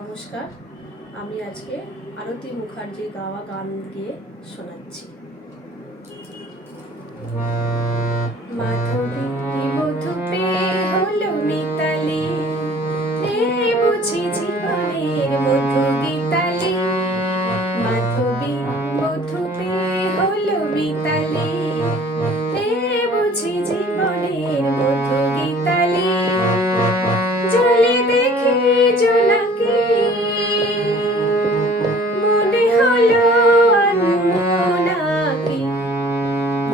নমস্কার, আমি আজকে আরতি মুখার্জির গাওয়া গান গিয়ে শোনাচ্ছি। মাধবী মধু পেয়ে হলো মিতালি, বুঝি জীবনের মধু গীতালি। মাধবী মধু পেয়ে হলো মিতালি, বুঝি জীবনের মধু গীতালি। জলে দেখে জোনাকে মনে হলো আনমনাকে।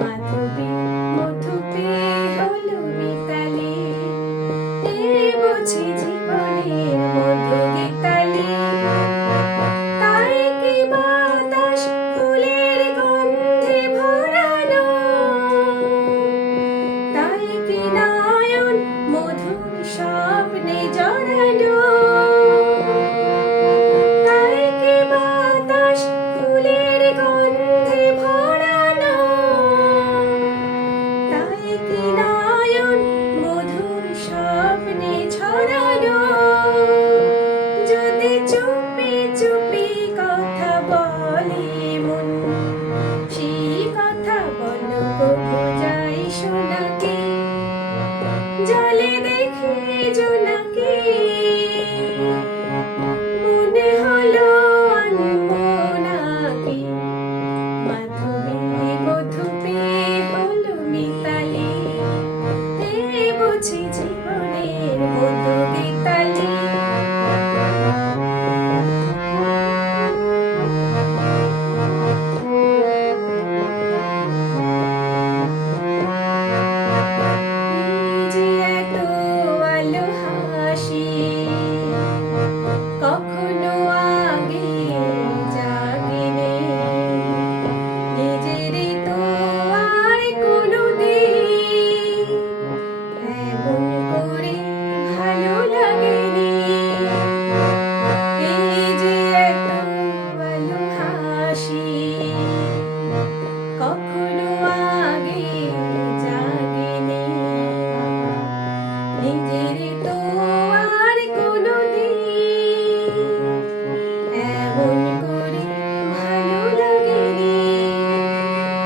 মাধবী মধু পেয়ে হলো মিতালি, বুঝি জীবনের মধু গীতালি। তাই কি বাতাস ফুলের গন্ধে ভরানো, তাই কি নয়ন মধুর স্বপ্নে জড়ানো। তাই কি বাতাস ফুলের গন্ধে ভরানো, তাই কি নয়ন মধুর স্বপ্নে ছড়ানো। যদি চুপি চুপি কথা বলে মন, সেই কথা বলো গো বোঝাই শোনাকে। জলে দেখে জোনাকে মনে হলো আনমনাকে। মাধবী মধু পেয়ে হলো মিতালি, বুঝি জীবনের মধু গীতালি। কখনো আগে জাগিনি, নিজেরই তো আর কোনোদিন এমন করে ভালো লাগেনি। এই যে এত ভালো হাসি, কখনো আগে জাগিনি, নিজেরই তো আর কোনোদিন এমন করে ভালো লাগেনি।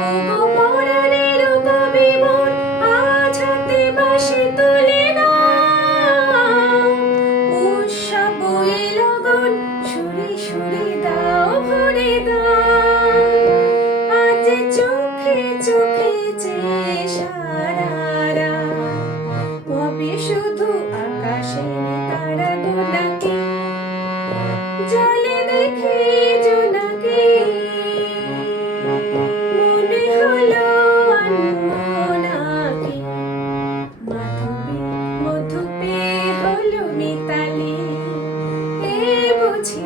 ওগো পরাণের কবি মোর, আজ হাতে বাঁশি তুলে নাও। উৎসব বয়ে লগন সুরে সুরে দাও ভরে দাও। আজ চোখে চোখে চেয়ে সারা রাত কবে শুধু আকাশের তারা গোনাকে। জলে দেখে জোনাকে মনে হলো আনমনাকে। মাধবী মধু পেয়ে হলো মিতালি, বুঝি